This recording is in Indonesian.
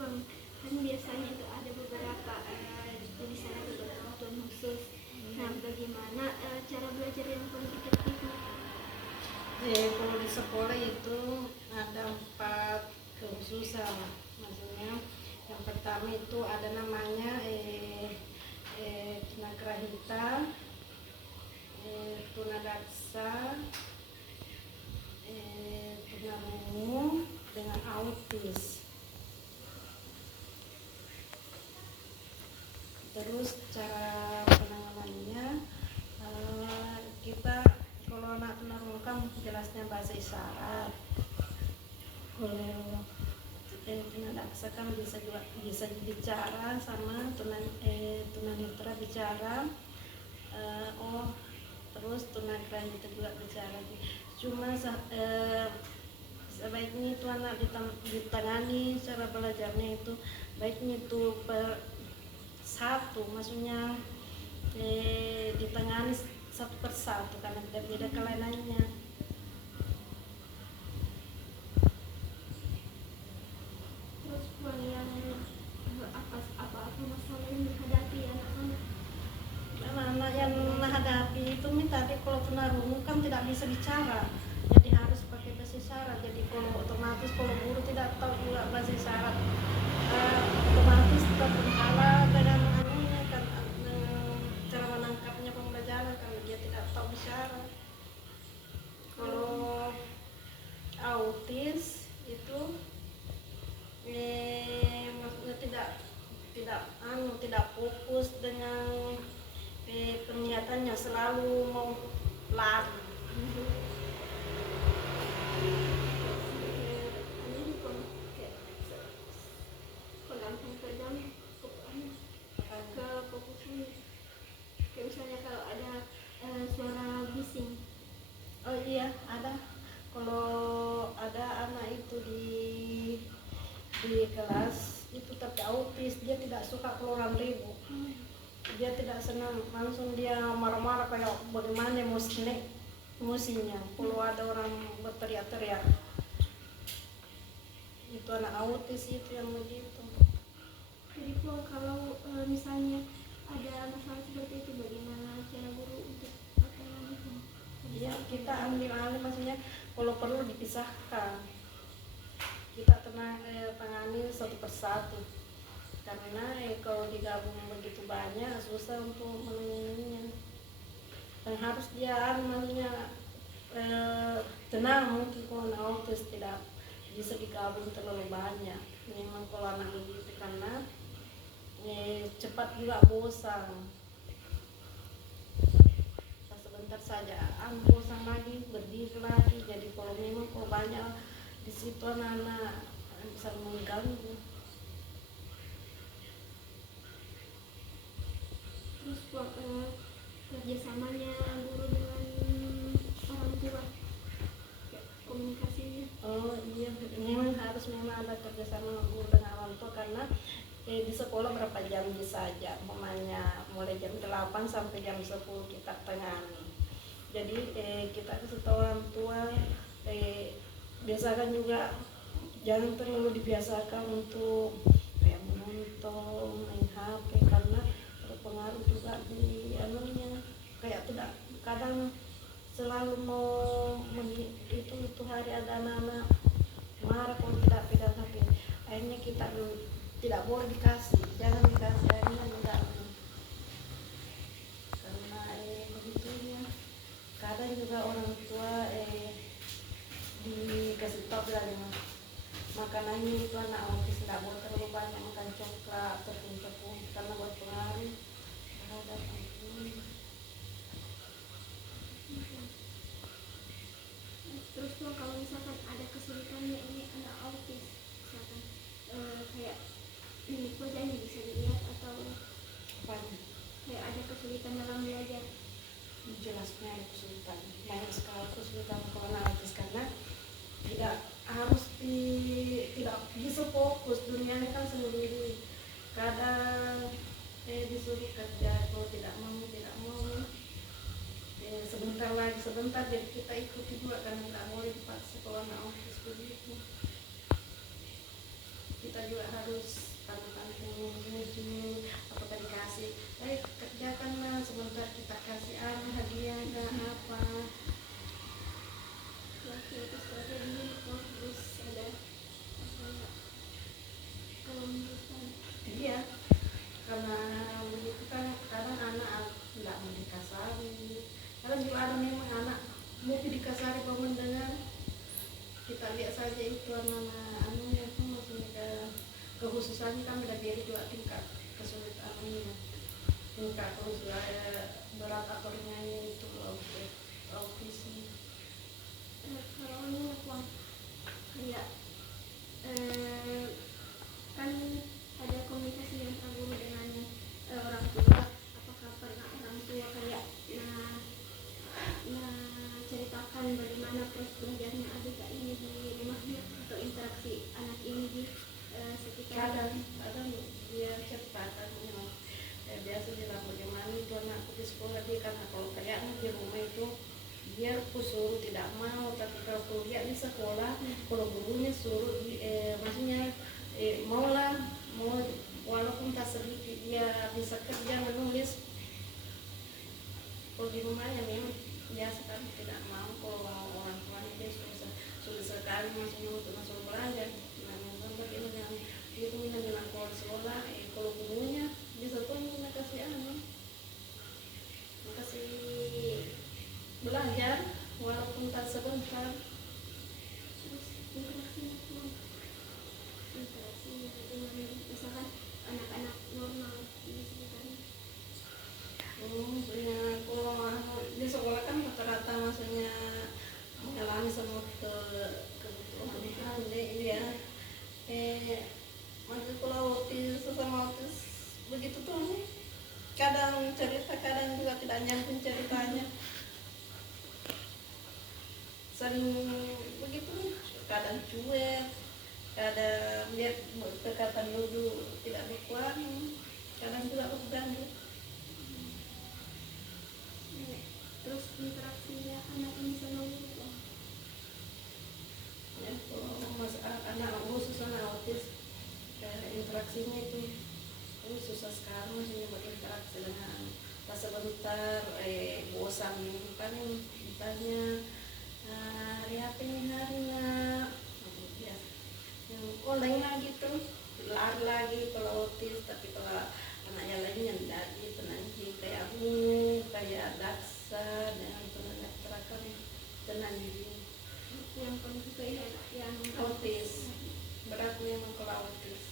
Bang, kan biasanya itu ada beberapa tulisan atau ketentuan khusus. Nah, bagaimana cara belajar yang paling efektif? Kalau di sekolah itu ada 4 kekhususan. Maksudnya yang pertama itu ada namanya tunagrahita, tunadaksa, tunarungu dengan autis. Terus cara penanganannya, kita kalau anak tunarungu kan jelasnya bahasa isyarat. Kalau tunadaksa kan bisa bicara sama tunanetra bicara. Terus tunagrahita juga bicara. Cuma sebaiknya itu anak ditangani cara belajarnya itu baiknya itu satu, maksudnya ditangani satu persatu karena tidak beda kelainannya. Terus Bang, yang apa masalah yang dihadapi anak-anak? Anak-anak yang menghadapi itu tadi kalau tunarungu kan tidak bisa bicara, jadi harus pakai bahasa isyarat. Jadi kalau otomatis kalau guru tidak tahu juga bahasa isyarat, otomatis terkendala dengan anunya kan, cara menangkapnya pembelajaran karena dia tidak tahu bicara. Kalau autis itu maksudnya tidak fokus dengan penglihatannya, selalu mau lari. Ke fokusnya, kayak misalnya kalau ada suara bising. Oh iya, ada. Kalau ada anak itu di kelas itu tapi autis, dia tidak suka keluaran ribut. Dia tidak senang, langsung dia marah-marah kayak bagaimana emosinya kalau ada orang berteriak-teriak. Itu anak autis itu yang begitu. Jadi kalau misalnya ada masalah seperti itu, bagaimana cara guru untuk menangani? Iya, kita ambil alih, maksudnya kalau perlu dipisahkan, kita tangani satu persatu. Karena kalau digabung begitu banyak susah untuk menanganinya. Dan harus dia maksudnya tenang. Mungkin kalau anak autis tidak bisa digabung terlalu banyak. Memang kalau anak begitu karena cepat juga bosan. Sebentar saja bosan lagi, berdiri lagi. Jadi kalau memang kalau banyak di situ anak-anak bisa mengganggu. Terus kerjasamanya guru dengan orang tua, komunikasinya. Oh iya, memang harus ada kerjasama guru dengan orang tua karena di sekolah berapa jam saja, umpamanya mulai jam 8 sampai jam 10 kita tangani. Jadi kita kasih tahu orang tua, biasakan juga jangan terlalu dibiasakan untuk kayak menonton, main HP karena berpengaruh juga di anunya, kayak tidak kadang selalu mau itu hari ada anak-anak marah kalau tidak pegang HP. Akhirnya kita tidak boleh dikasih, jangan dikasih, akhirnya enggak. Karena begitunya kadang juga orang tua dikasih tahu dari makanannya itu anak autis tidak boleh terlalu banyak makan coklat, tepung-tepung karena berpengaruh terhadap ini. Terus kalau misalkan ada kesulitannya ini anak autis, misalkan kayak ini wajahnya bisa dilihat atau kayak ada kesulitan dalam belajar. Jelasnya ada kesulitan, banyak sekali kesulitan kalau anak autis karena tidak bisa fokus, dunianya kan sendiri. Kadang disuruh kerja, kalau tidak mau sebentar jadi kita ikuti juga karena tidak boleh dipaksa kalau anak autis begitu. Kita kita juga harus tantang menuju apakah dikasih kerjakan lah sebentar kita kasih hadiah ke apa. Laki itu strategi terus ada apa ya, kalau menurut saya Iya, karena begitu kan kadang anak tidak mau dikasari, kadang juga ada memang anak mau dikasari bangun dengan kita lihat saja itu anak-anak anunya itu maksudnya kehususannya kan beda beda juga tingkat kesulitan anunya, tingkat kehususan berat atau ringannya itu autisme. kalau ini apa kayak kan ada komunikasi antara guru dengan orang tua, apakah pernah orang tua kayak nah ceritakan bagaimana proses belajarnya adik ini di rumahnya atau interaksi anak ini di sekitar. Kadang dia ceritakan biasa bilang bagaimana itu anakku di sekolah dia karena kalau kayak di rumah itu dia suruh tidak mau, tapi kalau kuliah di sekolah kalau gurunya suruh maksudnya maulah mau walaupun tak sedikit dia bisa kerja menulis. Kalau di rumahnya memang biasa kan tidak mau, kalau orang tuanya dia sudah sekali maksudnya untuk masuk belajar. Nah memang bagaimana itu bilang kalau di sekolah kalau gurunya bisa pun kasih kasih belajar walaupun tak sebentar. Terus interaksinya dengan misalkan anak-anak normal di sekitarnya. Ya, kalau di sekolah kan rata-rata maksudnya mengalami semua kebutuhan ya. Maksud kalau autis sesama autis begitu tuh nih. Kadang cerita, kadang juga tidak nyambung ceritanya. Sering begitu nih, kadang cuek, kadang lihat perkataan dulu tidak berkuat, kadang juga berganggu. Terus interaksinya anak ini sama guru Ya, kalau anak khusus anak autis interaksinya itu susah sekali maksudnya berinteraksi dengan pas sebentar bosan kan ditanya hari apa ini hari nak ya online lagi tuh lari lagi kalau autis. Tapi kalau anak yang lainnya lagi tenang kayak aku kayak daksa dengan tenaga terakan tenang yang paling suka ini anak yang autis berat memang kalau autis.